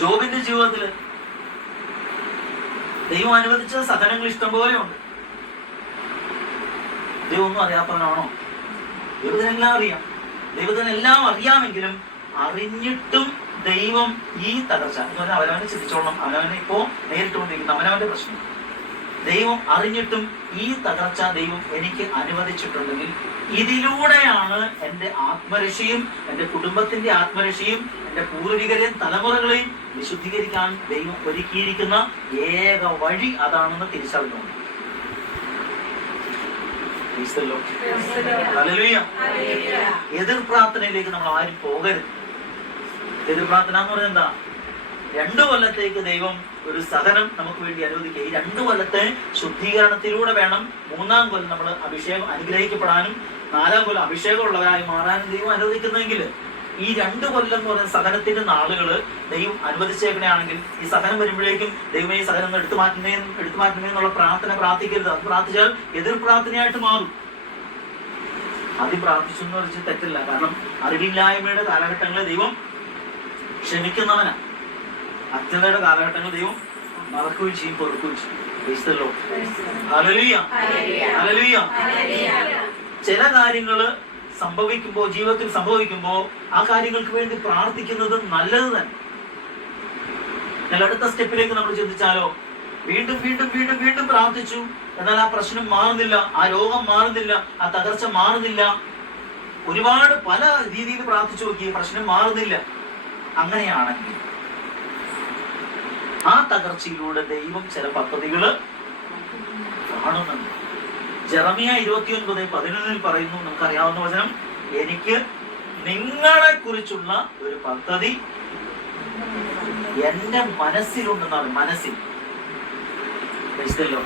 ജോബിന്റെ ജീവിതത്തിൽ ദൈവം അനുവദിച്ച സഹനങ്ങൾ ഇഷ്ടം പോലെയുണ്ട്. ദൈവം ഒന്നും അറിയാത്തവനാണോ? ദൈവത്തിനെല്ലാം അറിയാം. ദൈവത്തിനെല്ലാം അറിയാമെങ്കിലും അറിഞ്ഞിട്ടും ദൈവം ഈ തകർച്ച. അവനവനെ ചിന്തിച്ചോളണം. അവനവനെ ഇപ്പോ നേരിട്ടുകൊണ്ടിരിക്കുന്ന. അവനവന്റെ പ്രശ്നം. ദൈവം അറിഞ്ഞിട്ടും ഈ തകർച്ച ദൈവം എനിക്ക് അനുവദിച്ചിട്ടുണ്ടെങ്കിൽ ഇതിലൂടെയാണ് എന്റെ ആത്മരക്ഷയും എന്റെ കുടുംബത്തിന്റെ ആത്മരക്ഷയും എന്റെ പൂർവികരെയും തലമുറകളെയും വിശുദ്ധീകരിക്കാൻ ദൈവം ഒരുക്കിയിരിക്കുന്ന ഏക വഴി അതാണെന്ന് തിരിച്ചറിഞ്ഞു. എതിർ പ്രാർത്ഥനയിലേക്ക് നമ്മൾ ആരും പോകരുത്. എതിർ പ്രാർത്ഥന എന്ന് പറഞ്ഞാൽ എന്താ? രണ്ടു കൊല്ലത്തേക്ക് ദൈവം ഒരു സഹനം നമുക്ക് വേണ്ടി അനുവദിക്കുക. ഈ രണ്ടു കൊല്ലത്തെ ശുദ്ധീകരണത്തിലൂടെ വേണം മൂന്നാം കൊല്ലം നമ്മൾ അഭിഷേകം അനുഗ്രഹിക്കപ്പെടാനും നാലാം കൊല്ലം അഭിഷേകമുള്ളവരായി മാറാനും ദൈവം അനുവദിക്കുന്നെങ്കിൽ ഈ രണ്ടു കൊല്ലം എന്ന് പറയുന്ന സഹനത്തിന്റെ നാളുകൾ ദൈവം അനുവദിച്ചേക്കണെയാണെങ്കിൽ ഈ സഹനം വരുമ്പോഴേക്കും ദൈവം ഈ സഹനം എടുത്തു മാറ്റുന്നേ എടുത്തു മാറ്റുന്നേ എന്നുള്ള പ്രാർത്ഥന പ്രാർത്ഥിക്കരുത്. അത് പ്രാർത്ഥിച്ചാൽ എതിർ പ്രാർത്ഥനയായിട്ട് മാറും. ആദ്യം പ്രാർത്ഥിച്ചു എന്ന് തെറ്റില്ല. കാരണം അറിവില്ലായ്മയുടെ കാലഘട്ടങ്ങളിൽ ദൈവം ക്ഷമിക്കുന്നവനാ. അത്യന്തയുടെ കാലഘട്ടങ്ങൾ ദൈവം മറക്കുകയും ചെയ്യും പൊറുക്കുകയും ചെയ്യും. ചില കാര്യങ്ങൾ സംഭവിക്കുമ്പോ ജീവിതത്തിൽ സംഭവിക്കുമ്പോ ആ കാര്യങ്ങൾക്ക് വേണ്ടി പ്രാർത്ഥിക്കുന്നത് നല്ലത് തന്നെ. എന്നാൽ അടുത്ത സ്റ്റെപ്പിലേക്ക് നമ്മൾ ചിന്തിച്ചാലോ വീണ്ടും വീണ്ടും വീണ്ടും വീണ്ടും പ്രാർത്ഥിച്ചു. എന്നാൽ ആ പ്രശ്നം മാറുന്നില്ല ആ രോഗം മാറുന്നില്ല ആ തകർച്ച മാറുന്നില്ല. ഒരുപാട് പല രീതിയിൽ പ്രാർത്ഥിച്ചു നോക്കി പ്രശ്നം മാറുന്നില്ല. അങ്ങനെയാണെങ്കിൽ ആ തകർച്ചയിലൂടെ ദൈവം ചില പദ്ധതികൾ കാണുന്നുണ്ട്. ജറമിയ ഇരുപത്തി ഒൻപത് പതിനൊന്നിൽ പറയുന്നു നമുക്കറിയാവുന്ന വചനം എനിക്ക് നിങ്ങളെ കുറിച്ചുള്ള ഒരു പദ്ധതി എന്റെ മനസ്സിലുണ്ടെന്നാണ് മനസ്സിൽ. മനസ്സിലല്ലോ?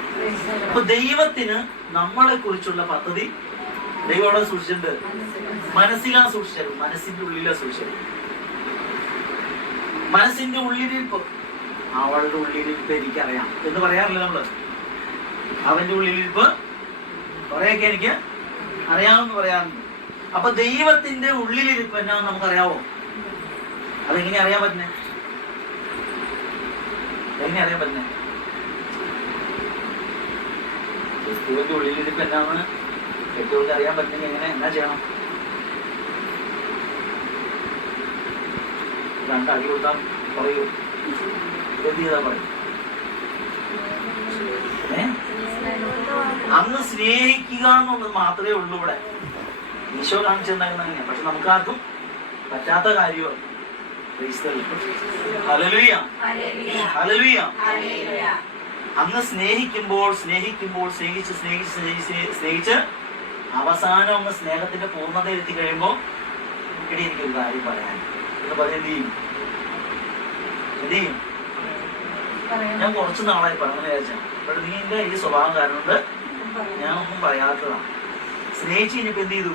അപ്പൊ ദൈവത്തിന് നമ്മളെ കുറിച്ചുള്ള പദ്ധതി ദൈവം അവിടെ സൂക്ഷിച്ചിട്ടുണ്ട്. മനസ്സിലാ സൂക്ഷിച്ചത് മനസ്സിന്റെ ഉള്ളിലാ സൂക്ഷിച്ചത്. മനസ്സിന്റെ ഉള്ളിലിരിപ്പ് അവളുടെ ഉള്ളിലിരിപ്പ് എനിക്കറിയാം. എന്ന് പറയാറില്ല നമ്മൾ? അവന്റെ ഉള്ളിലിരിപ്പ് കുറെയൊക്കെ എനിക്ക് അറിയാമെന്ന് പറയാറുണ്ട്. അപ്പൊ ദൈവത്തിന്റെ ഉള്ളിലിരിപ്പ് എന്നാന്ന് നമുക്കറിയാവോ? അതെങ്ങനെ അറിയാൻ പറ്റുന്നേ? എങ്ങനെ അറിയാൻ പറ്റുന്നേ? ക്രിസ്തുവിന്റെ ഉള്ളിലിരിപ്പ് എന്നാന്ന് ഏറ്റവും അറിയാൻ പറ്റുന്നെങ്കിൽ എങ്ങനെ? എന്നാ ചെയ്യണം? രണ്ടടി കൊടുത്താൽ പറയൂ എന്ത് പറയും അന്ന് സ്നേഹിക്കുക എന്നുള്ളത് മാത്രമേ ഉള്ളൂ ഇവിടെ. ഈശോ കാണിച്ചു തന്നായിരുന്നു അങ്ങനെ പക്ഷെ നമുക്കാർക്കും പറ്റാത്ത കാര്യമാണ്. അന്ന് സ്നേഹിക്കുമ്പോൾ സ്നേഹിക്കുമ്പോൾ സ്നേഹിച്ച് സ്നേഹിച്ച് സ്നേഹിച്ച് സ്നേഹിച്ച് അവസാനം അങ്ങ് സ്നേഹത്തിന്റെ പൂർണത എത്തി കഴിയുമ്പോൾ ഇവിടെ എനിക്കൊരു കാര്യം പറയാൻ എന്ന് പറഞ്ഞ് എന്ത് ചെയ്യും? എന്ത് ചെയ്യും? ഞാൻ കുറച്ച് നാളായി പറഞ്ഞു വിചാരിച്ചു. പക്ഷെ നീ എന്റെ ഈ സ്വഭാവം കാരണം കൊണ്ട് ഞാൻ ഒന്നും പറയാത്തതാണ് സ്നേഹിച്ച് കഴിഞ്ഞപ്പോ എന്ത് ചെയ്തു?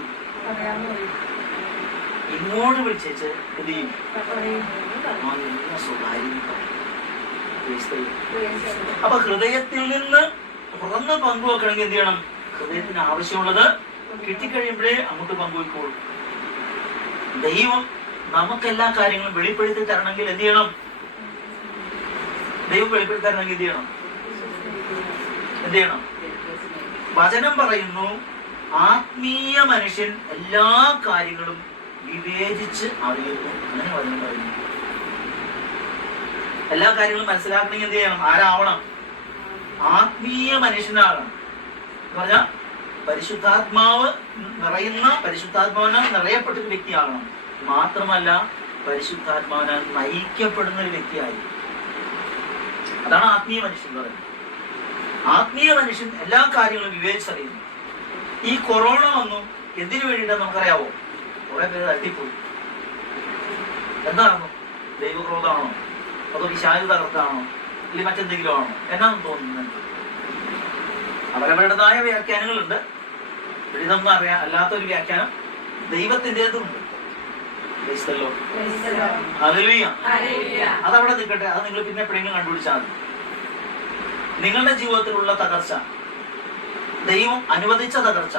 ഇങ്ങോട്ട് വിളിച്ചേച്ച് എന്ത് ചെയ്യും? സ്വകാര്യം അപ്പൊ ഹൃദയത്തിൽ നിന്ന് തുറന്ന് പങ്കുവെക്കണമെങ്കിൽ എന്ത് ചെയ്യണം? ഹൃദയത്തിന് ആവശ്യമുള്ളത് കിട്ടിക്കഴിയുമ്പോഴേ അങ്ങോട്ട് പങ്കുവെക്കുള്ളൂ. ദൈവം നമുക്കെല്ലാ കാര്യങ്ങളും വെളിപ്പെടുത്തി തരണമെങ്കിൽ എന്ത് ചെയ്യണം? ദൈവം വെളിപ്പെടുത്താൻ എന്ത് ചെയ്യണം? എന്ത് ചെയ്യണം? വചനം പറയുന്നു ആത്മീയ മനുഷ്യൻ എല്ലാ കാര്യങ്ങളും വിവേചിച്ച് അറിയുന്നു. അങ്ങനെ വചനം പറയുന്നു. എല്ലാ കാര്യങ്ങളും മനസ്സിലാക്കണമെങ്കിൽ എന്ത് ചെയ്യണം? ആരാവണം? ആത്മീയ മനുഷ്യനാകണം. എന്ന് പറഞ്ഞാൽ പരിശുദ്ധാത്മാവ് നിറയുന്ന പരിശുദ്ധാത്മാവിനാൽ നിറയപ്പെട്ട ഒരു വ്യക്തിയാകണം. മാത്രമല്ല പരിശുദ്ധാത്മാവിനാൽ നയിക്കപ്പെടുന്ന ഒരു വ്യക്തിയായി. അതാണ് ആത്മീയ മനുഷ്യൻ എന്ന് പറയുന്നത്. ആത്മീയ മനുഷ്യൻ എല്ലാ കാര്യങ്ങളും വിവേചിച്ചറിയുന്നു. ഈ കൊറോണ വന്നു എന്തിനു വേണ്ടിയിട്ട് നമുക്കറിയാവോ? കുറെ പേര് തട്ടിപ്പോയി എന്താണോ ദൈവക്രോധമാണോ? അതോ വിശാലി തകർത്താണോ? അല്ലെങ്കിൽ മറ്റെന്തെങ്കിലും ആണോ? എന്നാണ് തോന്നുന്നത് അവരവരുടേതായ വ്യാഖ്യാനങ്ങളുണ്ട്. ഇവിടെ നമുക്ക് അറിയാം അല്ലാത്തൊരു വ്യാഖ്യാനം ദൈവത്തിന്റെതുണ്ട് അതവിടെ നിൽക്കട്ടെ. അത് നിങ്ങൾ പിന്നെ എപ്പോഴെങ്കിലും കണ്ടുപിടിച്ചാൽ മതി. നിങ്ങളുടെ ജീവിതത്തിലുള്ള തകർച്ച ദൈവം അനുവദിച്ച തകർച്ച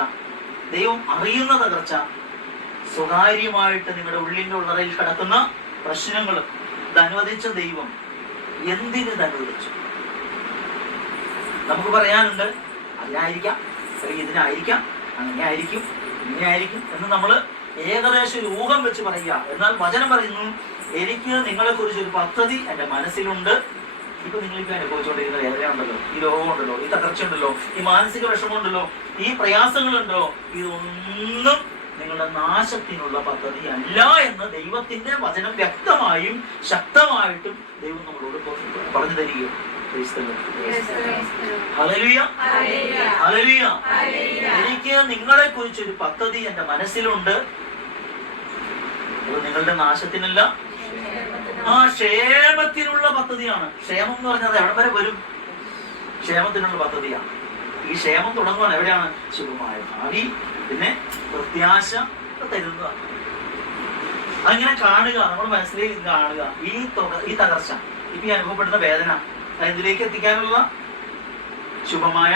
ദൈവം അറിയുന്ന തകർച്ച സ്വകാര്യമായിട്ട് നിങ്ങളുടെ ഉള്ളിന്റെ ഉള്ളറയിൽ കിടക്കുന്ന പ്രശ്നങ്ങൾ ഇത് അനുവദിച്ച ദൈവം എന്തിന് അനുവദിച്ചു. നമുക്ക് പറയാനുണ്ട് അതിനായിരിക്കാം അല്ലെങ്കിൽ ഇതിനായിരിക്കാം അങ്ങനെ ആയിരിക്കും ഇങ്ങനെ ആയിരിക്കും എന്ന് നമ്മൾ ഏകദേശം ഒരു ഊഹം വെച്ച് പറയുക. എന്നാൽ വചനം പറയുന്നു എനിക്ക് നിങ്ങളെ കുറിച്ച് ഒരു പദ്ധതി എന്റെ മനസ്സിലുണ്ട്. ഇപ്പൊ നിങ്ങൾക്ക് അനുഭവിച്ചുകൊണ്ടിരിക്കുന്ന വേദന ഉണ്ടല്ലോ? ഈ രോഗമുണ്ടല്ലോ ഈ തകർച്ച ഉണ്ടല്ലോ ഈ മാനസിക വിഷമമുണ്ടല്ലോ ഈ പ്രയാസങ്ങളുണ്ടല്ലോ. ഇതൊന്നും നിങ്ങളുടെ നാശത്തിനുള്ള പദ്ധതി അല്ല എന്ന് ദൈവത്തിന്റെ വചനം വ്യക്തമായും ശക്തമായിട്ടും ദൈവം നമ്മളോട് പറഞ്ഞു തരികയും? എനിക്ക് നിങ്ങളെ കുറിച്ച് ഒരു പദ്ധതി എന്റെ മനസ്സിലുണ്ട്. അത് നിങ്ങളുടെ നാശത്തിനല്ല ആ ക്ഷേമത്തിനുള്ള പദ്ധതിയാണ്. ക്ഷേമം എന്ന് പറഞ്ഞാൽ എവിടെ വരെ വരും? ക്ഷേമത്തിനുള്ള പദ്ധതിയാണ്. ഈ ക്ഷേമം തുടങ്ങുവാൻ എവിടെയാണ്? ശുഭമായ ഭാവി പിന്നെ പ്രത്യാശ തരുന്നതാണ് അങ്ങനെ കാണുക നമ്മൾ മനസ്സിലേക്ക് കാണുക. ഈ ഈ തകർച്ച ഇപ്പൊ ഈ അനുഭവപ്പെടുന്ന വേദന അതിലേക്ക് എത്തിക്കാനുള്ള ശുഭമായ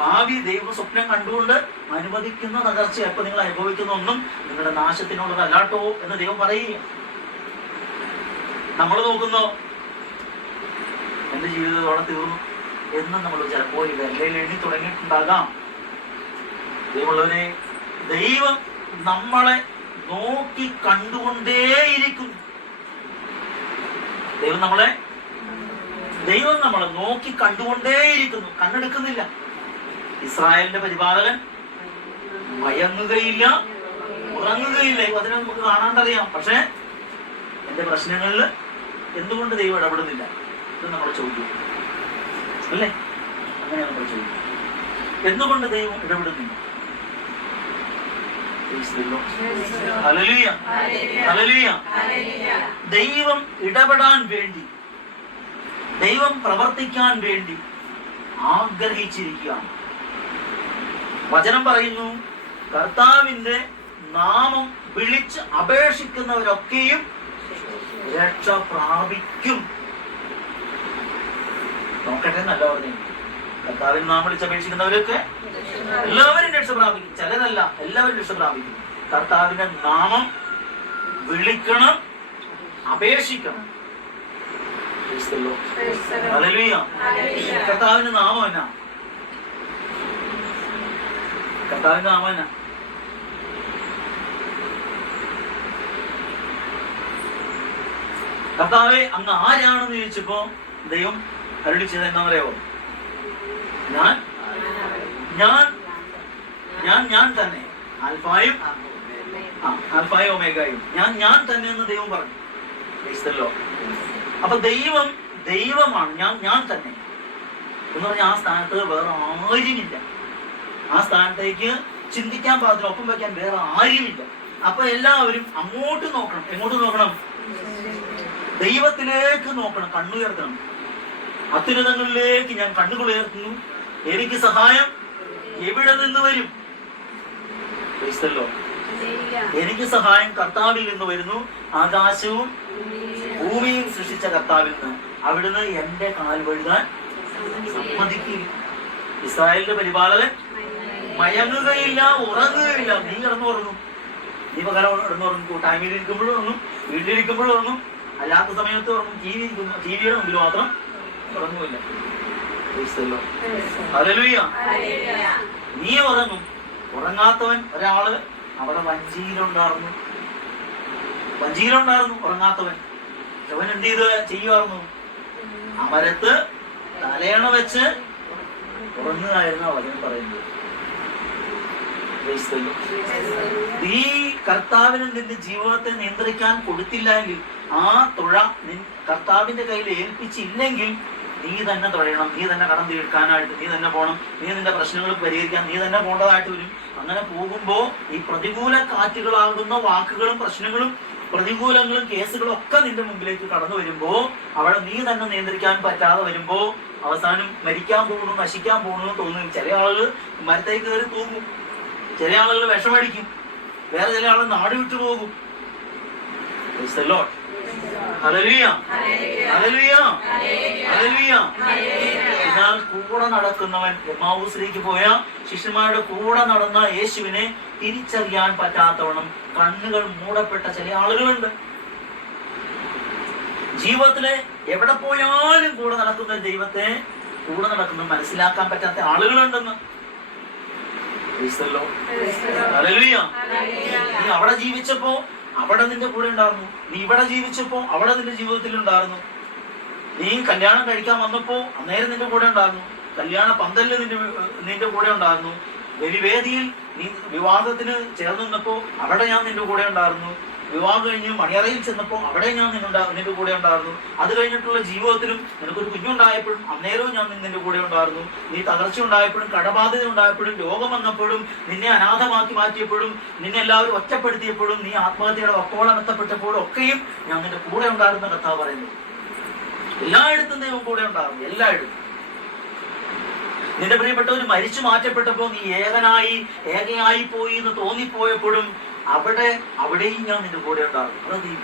ഭാവി ദൈവ സ്വപ്നം കണ്ടുകൊണ്ട് അനുവദിക്കുന്ന തകർച്ച അപ്പൊ നിങ്ങൾ അനുഭവിക്കുന്ന ഒന്നും നിങ്ങളുടെ നാശത്തിനുള്ളതല്ലാട്ടോ എന്ന് ദൈവം പറയുക നമ്മൾ നോക്കുന്നോ എന്റെ ജീവിതത്തോടെ തീർന്നു എന്ന് നമ്മൾ ചിലപ്പോൾ ഇത് വെല്ലയിൽ എണ്ണി തുടങ്ങിയിട്ടുണ്ടാകാം. ദൈവമുള്ളവരെ ദൈവം നമ്മളെ നോക്കി കണ്ടുകൊണ്ടേയിരിക്കുന്നു. ദൈവം നമ്മളെ ദൈവം നമ്മളെ നോക്കി കണ്ടുകൊണ്ടേയിരിക്കുന്നു. കണ്ണെടുക്കുന്നില്ല. ഇസ്രായേലിന്റെ പരിപാലകൻ? മയങ്ങുകയില്ല ഉറങ്ങുകയില്ല. അതിനെ നമുക്ക് കാണാണ്ടറിയാം. പക്ഷേ എന്റെ പ്രശ്നങ്ങളിൽ എന്തുകൊണ്ട് ദൈവം ഇടപെടുന്നില്ല? ഇത് നമ്മൾ ചോദ്യം. അല്ലേ? അങ്ങനെ നമ്മൾ ചോദിക്കും എന്തുകൊണ്ട് ദൈവം ഇടപെടുന്നില്ല. ദൈവം ഇടപെടാൻ വേണ്ടി ദൈവം പ്രവർത്തിക്കാൻ വേണ്ടി ആഗ്രഹിച്ചിരിക്കുകയാണ്. വചനം പറയുന്നു കർത്താവിന്റെ നാമം വിളിച്ച് അപേക്ഷിക്കുന്നവരൊക്കെയും രക്ഷ പ്രാപിക്കും. നോക്കട്ടെ നല്ല പറഞ്ഞു കർത്താവിന് നാം വിളിച്ചപേക്ഷിക്കുന്നവരൊക്കെ എല്ലാവരും രക്ഷ പ്രാപിക്കും. ചിലരല്ല എല്ലാവരും രക്ഷ പ്രാപിക്കും. കർത്താവിന്റെ നാമം വിളിക്കണം അപേക്ഷിക്കണം. കർത്താവിന്റെ നാമം എന്നാ? കർത്താവിന്റെ നാമം എന്നാ കർത്താവെ അങ്ങ് ആരാണെന്ന് ചോദിച്ചപ്പോ ദൈവം അരുളി ചെയ്ത എന്താ പറയാവോ ഞാൻ. ഞാൻ. ഞാൻ ഞാൻ തന്നെ. ആൽഫായും ആ ആൽഫായും ഒമേഗായും. ഞാൻ ഞാൻ തന്നെ എന്ന് ദൈവം പറഞ്ഞു. അപ്പൊ ദൈവം ദൈവമാണ്. ഞാൻ ഞാൻ തന്നെ. എന്ന് പറഞ്ഞാൽ ആ സ്ഥാനത്ത് വേറെ ആരുമില്ല. ആ സ്ഥാനത്തേക്ക് ചിന്തിക്കാൻ പാകത്തിന് ഒപ്പം വെക്കാൻ വേറെ ആരുമില്ല. അപ്പൊ എല്ലാവരും അങ്ങോട്ട് നോക്കണം. എങ്ങോട്ട് നോക്കണം? ദൈവത്തിലേക്ക് നോക്കണം. കണ്ണുയർത്തണം. അത്യുന്നതങ്ങളിലേക്ക് ഞാൻ കണ്ണുകൾ ഉയർത്തുന്നു. എനിക്ക് സഹായം എവിടെ നിന്ന് വരും? എനിക്ക് സഹായം കർത്താവിൽ നിന്ന് വരുന്നു. ആകാശവും ഭൂമിയും സൃഷ്ടിച്ച കർത്താവിൽ നിന്ന് അവിടുന്ന് എന്റെ കാൽ വഴുതാൻ സമ്മതിക്കുക ഇസ്രായേലിന്റെ പരിപാലകൻ മയങ്ങുകയില്ല ഉറങ്ങുകയില്ല. നീ കിടന്നുറങ്ങും നീ പകരം കിടന്നുറങ്ങും കൂട്ടായ്മയിൽ ഇരിക്കുമ്പോഴും ഉറങ്ങും. വീട്ടിലിരിക്കുമ്പോഴും ഉറങ്ങും. അല്ലാത്ത സമയത്ത് ഉറങ്ങും. ടി വി ടി വിയുടെ മുമ്പിൽ മാത്രം ഉറങ്ങുമില്ല നീ ഉറങ്ങും. ഉറങ്ങാത്തവൻ ഒരാൾ അവിടെ വഞ്ചിയിലുണ്ടായിരുന്നു. വഞ്ചിയിലുണ്ടായിരുന്നു ഉറങ്ങാത്തവൻ. അവൻ എന്ത് ചെയ്ത് ചെയ്യുമായിരുന്നു അമരത്ത് തലയണ വെച്ച് ഉറങ്ങുകയായിരുന്നു അവൻ പറയുന്നത്. ഈ കർത്താവിന് നിന്റെ ജീവിതത്തെ നിയന്ത്രിക്കാൻ കൊടുത്തില്ല എങ്കിൽ ആ തുഴ കർത്താവിന്റെ കയ്യിൽ ഏൽപ്പിച്ചില്ലെങ്കിൽ നീ തന്നെ തുഴയണം. നീ തന്നെ കടം തീർക്കാനായിട്ട് നീ തന്നെ പോകണം നീ നിന്റെ പ്രശ്നങ്ങൾ പരിഹരിക്കാൻ നീ തന്നെ പോകേണ്ടതായിട്ട് വരും. അങ്ങനെ പോകുമ്പോൾ ഈ പ്രതികൂല കാറ്റുകളാകുന്ന വാക്കുകളും പ്രശ്നങ്ങളും പ്രതികൂലങ്ങളും കേസുകളും ഒക്കെ നിന്റെ മുമ്പിലേക്ക് കടന്നു വരുമ്പോ അവിടെ നീ തന്നെ നിയന്ത്രിക്കാൻ പറ്റാതെ വരുമ്പോ അവസാനം മരിക്കാൻ പോകണു നശിക്കാൻ പോകണമെന്ന് തോന്നുന്നു. തോന്നും ചില ആളുകൾ മരത്തേക്ക് കയറി തൂങ്ങും. ചില ആളുകൾ വിഷമടിക്കും. വേറെ ചില ആളുകൾ നാട് വിട്ടു പോകും. എന്നാൽ കൂടെ നടക്കുന്നവൻ എമ്മാവൂസിലേക്ക് പോയ ശിഷ്യന്മാരുടെ കൂടെ നടന്ന യേശുവിനെ തിരിച്ചറിയാൻ പറ്റാത്തവണ്ണം കണ്ണുകൾ മൂടപ്പെട്ട ചില ആളുകളുണ്ട്. ജീവിതത്തിലെ എവിടെ പോയാലും കൂടെ നടക്കുന്ന ദൈവത്തെ കൂടെ നടക്കുന്ന മനസ്സിലാക്കാൻ പറ്റാത്ത ആളുകളുണ്ടെന്ന്. നീ അവിടെ ജീവിച്ചപ്പോ അവിടെ നിന്റെ കൂടെ ഉണ്ടായിരുന്നു. നീ ഇവിടെ ജീവിച്ചപ്പോ അവിടെ നിന്റെ ജീവിതത്തിൽ ഉണ്ടായിരുന്നു. നീ കല്യാണം കഴിക്കാൻ വന്നപ്പോ അന്നേരം നിന്റെ കൂടെ ഉണ്ടായിരുന്നു. കല്യാണ പന്തലിൽ നിന്റെ നിന്റെ കൂടെ ഉണ്ടായിരുന്നു. ബലിവേദിയിൽ നീ വിവാദത്തിന് ചേർന്ന് നിന്നപ്പോ അവിടെ ഞാൻ നിന്റെ കൂടെ ഉണ്ടായിരുന്നു. വിവാഹം കഴിഞ്ഞ് മണിയറയിൽ ചെന്നപ്പോൾ അവിടെ ഞാൻ നിന്നുണ്ടാ നിന്റെ കൂടെ ഉണ്ടായിരുന്നു. അത് കഴിഞ്ഞിട്ടുള്ള ജീവിതത്തിലും നിനക്കൊരു കുഞ്ഞുണ്ടായപ്പോഴും അന്നേരവും ഞാൻ നിന്റെ കൂടെ ഉണ്ടായിരുന്നു. നീ തകർച്ച ഉണ്ടായപ്പോഴും കടബാധ്യത ഉണ്ടായപ്പോഴും രോഗം വന്നപ്പോഴും നിന്നെ അനാഥമാക്കി മാറ്റിയപ്പോഴും നിന്നെ എല്ലാവരും ഒറ്റപ്പെടുത്തിയപ്പോഴും നീ ആത്മഹത്യയുടെ ഒക്കോളം എത്തപ്പെട്ടപ്പോഴും ഒക്കെയും ഞാൻ നിന്റെ കൂടെ ഉണ്ടായിരുന്ന കഥ പറയുന്നത് എല്ലായിടത്തും ദൈവം കൂടെ ഉണ്ടായിരുന്നു എല്ലായിടത്തും. നിന്റെ പ്രിയപ്പെട്ടവർ മരിച്ചു മാറ്റപ്പെട്ടപ്പോൾ നീ ഏകനായി ഏകയായി പോയി എന്ന് തോന്നിപ്പോയപ്പോഴും അവിടെ അവിടെയും ഞാൻ നിന്റെ കൂടെ ഉണ്ടാകും. അത് നീ.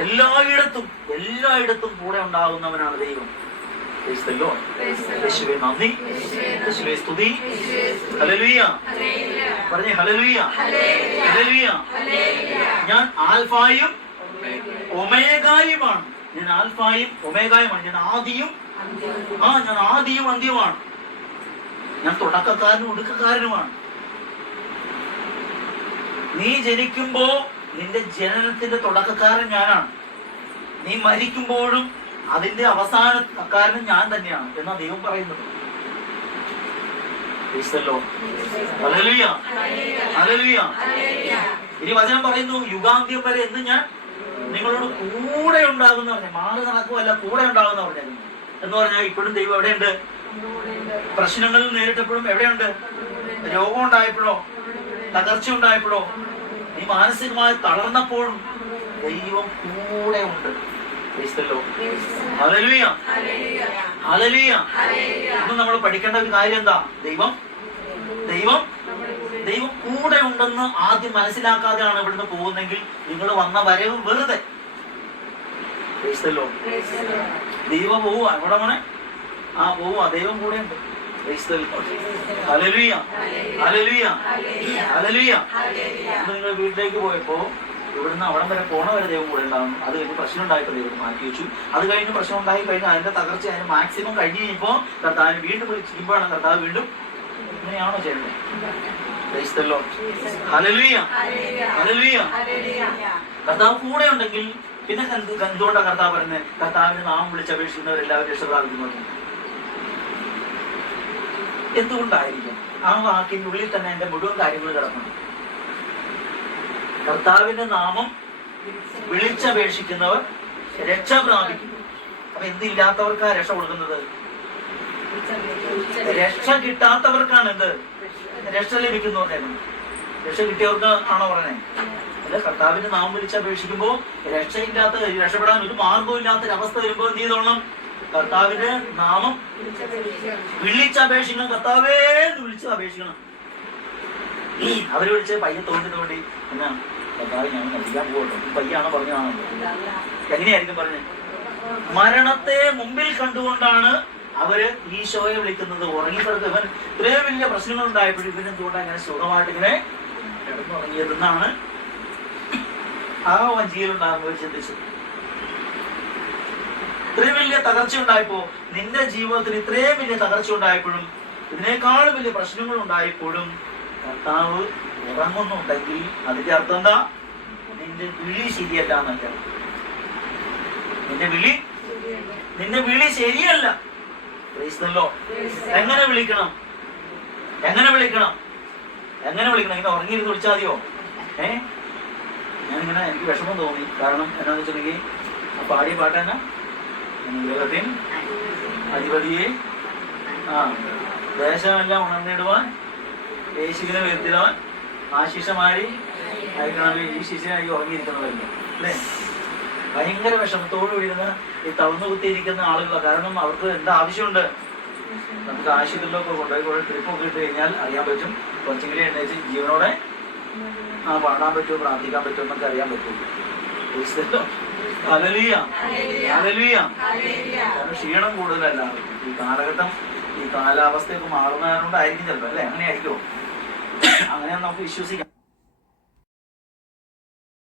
എല്ലായിടത്തും എല്ലായിടത്തും കൂടെ ഉണ്ടാകുന്നവനാണ് ദൈവം. യേശുവേ നന്ദി. യേശുവേ സ്തുതി. പറഞ്ഞേ ഹലലുയ ഹലലുയ ഞാൻ ആൽഫായും ഒമേഗായുമാണ്. ഞാൻ ആൽഫായും ഒമേഗായുമാണ്. ഞാൻ ആദിയും ആ ഞാൻ ആദിയും അന്ത്യവുമാണ്. ഞാൻ തുടക്കക്കാരനും ഒടുക്കക്കാരനുമാണ്. നീ ജനിക്കുമ്പോ നിന്റെ ജനനത്തിന്റെ തുടക്കക്കാരൻ ഞാനാണ്. നീ മരിക്കുമ്പോഴും അതിന്റെ അവസാനക്കാരനും ഞാൻ തന്നെയാണ് എന്നാ ദൈവം പറയുന്നത്. ഇനി വചനം പറയുന്നു യുഗാന്ത്യം വരെ എന്ന് ഞാൻ നിങ്ങളോട് കൂടെ ഉണ്ടാകുന്ന പറഞ്ഞു മാറി നടക്കുമല്ല കൂടെ ഉണ്ടാകുന്ന പറഞ്ഞു എന്ന് പറഞ്ഞാൽ ഇപ്പോഴും ദൈവം എവിടെയുണ്ട്? പ്രശ്നങ്ങൾ നേരിട്ടപ്പോഴും എവിടെയുണ്ട്? രോഗം ഉണ്ടായപ്പോഴോ തകർച്ച ഉണ്ടായപ്പോഴോ നീ മാനസികമായി തളർന്നപ്പോഴും ദൈവം കൂടെ ഉണ്ട്. ഇന്ന് നമ്മൾ പഠിക്കേണ്ട ഒരു കാര്യം എന്താ? ദൈവം ദൈവം ദൈവം കൂടെ ഉണ്ടെന്ന് ആദ്യം മനസ്സിലാക്കാതെയാണ് ഇവിടുന്ന് പോകുന്നെങ്കിൽ നിങ്ങൾ വന്ന വരവ് വെറുതെ. ദൈവം പോവാ എവിടെ വേണേ ആ പോവും. ദൈവം കൂടെ ഉണ്ട് നിങ്ങൾ വീട്ടിലേക്ക് പോയപ്പോ ഇവിടുന്ന് അവിടം വരെ പോണ വരെ ദൈവം കൂടെ ഉണ്ടാവും. അത് കഴിഞ്ഞ് പ്രശ്നം ഉണ്ടായപ്പോൾ ദൈവം മാറ്റി വെച്ചു. അത് കഴിഞ്ഞ് പ്രശ്നം ഉണ്ടായി കഴിഞ്ഞാൽ അതിന്റെ തകർച്ച അതിന് മാക്സിമം കഴിഞ്ഞ് കഴിഞ്ഞപ്പോ കർത്താവിന് വീണ്ടും വിളിച്ചിരിക്കുമ്പോഴാണ് കർത്താവ് വീണ്ടും ഇങ്ങനെയാണോ. Hallelujah. കർത്താവ് കൂടെ ഉണ്ടെങ്കിൽ പിന്നെ എന്ത് എന്തുകൊണ്ടാണ് കർത്താവ് പറയുന്നത്? കർത്താവിന് നാം വിളിച്ചപേക്ഷിക്കുന്നവരെല്ലാവരും രക്ഷപ്രാപിക്കുന്നു എന്തുകൊണ്ടായിരിക്കും? ആ വാക്കിന്റെ ഉള്ളിൽ തന്നെ എന്റെ മുഴുവൻ കാര്യങ്ങൾ കിടക്കുന്നു കർത്താവിന്റെ നാമം വിളിച്ചപേക്ഷിക്കുന്നവർ രക്ഷ പ്രാപിക്കുന്നു. അപ്പൊ എന്തില്ലാത്തവർക്കാ രക്ഷ കൊടുക്കുന്നത്? രക്ഷ കിട്ടാത്തവർക്കാണ് എന്ത് രക്ഷ ലഭിക്കുന്നു രക്ഷ കിട്ടിയവർക്ക് ആണോ പറഞ്ഞേ? അല്ല കർത്താവിന്റെ നാമം വിളിച്ചപേക്ഷിക്കുമ്പോ രക്ഷയില്ലാത്ത രക്ഷപ്പെടാൻ ഒരു മാർഗവും ഇല്ലാത്ത ഒരു അവസ്ഥ വരുമ്പോ എന്ത് ചെയ്തോളണം? കർത്താവിന്റെ നാമം വിളിച്ചപേക്ഷിക്കണം. കർത്താവേ എന്ന് വിളിച്ച് അപേക്ഷിക്കണം അവർ വിളിച്ച് പയ്യെ തോണ്ടി തോണ്ടി എന്നാ കർത്താവ് ഞാൻ മരിക്കാൻ പോകട്ടോ പയ്യാണോ പറഞ്ഞതാണോ? എങ്ങനെയായിരിക്കും പറഞ്ഞത്? മരണത്തെ മുമ്പിൽ കണ്ടുകൊണ്ടാണ് അവർ ഈശോയെ വിളിക്കുന്നത്. ഉറങ്ങിക്കിടത്ത് ഇവൻ ഇത്രയും വലിയ പ്രശ്നങ്ങൾ ഉണ്ടായപ്പോഴും ഇവൻ എന്തുകൊണ്ടാണ് ഇങ്ങനെ സുഖമായിട്ട് ഇങ്ങനെ കിടന്നുറങ്ങിയതെന്നാണ് ആ വഞ്ചിയിലുണ്ടാകുമ്പോൾ ചിന്തിച്ചത്. ഇത്രയും വലിയ തകർച്ച ഉണ്ടായപ്പോ നിന്റെ ജീവിതത്തിൽ ഇത്രയും വലിയ തകർച്ച ഉണ്ടായപ്പോഴും ഇതിനേക്കാളും വലിയ പ്രശ്നങ്ങൾ ഉണ്ടായപ്പോഴും കർത്താവ് ഇറങ്ങുന്നുണ്ടെങ്കിൽ അതിന്റെ അർത്ഥം എന്താ? നിന്റെ വിളി ശരിയല്ല എന്നല്ല. നിന്റെ വിളി നിന്റെ വിളി ശരിയല്ല. എങ്ങനെ വിളിക്കണം? എങ്ങനെ വിളിക്കണം? എങ്ങനെ വിളിക്കണം? ഇങ്ങനെ ഉറങ്ങിയിരുന്ന് വിളിച്ചാൽ മതിയോ? ഏ? ഞാനിങ്ങനെ എനിക്ക് വിഷമം തോന്നി. കാരണം എന്നാന്ന് വെച്ചിട്ടുണ്ടെങ്കിൽ പാടിയ പാട്ട് തന്നെ ഉലകത്തിൻ അധിപതിയെ? ആ. ദേശമെല്ലാം ഉണർന്നിടുവാൻ യേശുവിനെ വരുത്തിടുവാൻ ആശിഷമാരി അയക്കണമേ ഈ ശിശുനായി ഉറങ്ങിയിരിക്കുന്നതല്ല അല്ലേ? ഭയങ്കര വിഷമത്തോട് ഇരുന്ന് ഈ തളർന്നു കുത്തിയിരിക്കുന്ന ആളുകളാണ് കാരണം അവർക്ക് എന്താ ആവശ്യമുണ്ട്? നമുക്ക് ആശുപത്രിയിലൊക്കെ കൊണ്ടുപോയി കുറെ ട്രിപ്പൊക്കെ ഇട്ട് കഴിഞ്ഞാൽ അറിയാൻ പറ്റും. കുറച്ചെങ്കിലും എണ്ണേച്ച് ജീവനോടെ ആ പാടാൻ പറ്റുമോ പ്രാർത്ഥിക്കാൻ പറ്റുമോ എന്നൊക്കെ അറിയാൻ പറ്റും. ഹല്ലേലൂയ. കാരണം ക്ഷീണം കൂടുതലല്ല. ഈ കാലഘട്ടം ഈ കാലാവസ്ഥയൊക്കെ മാറുന്നതുകൊണ്ടായിരിക്കും ചിലപ്പോൾ അല്ലേ? അങ്ങനെ ആയിരിക്കുമോ അങ്ങനെ നമുക്ക് വിശ്വസിക്കാം.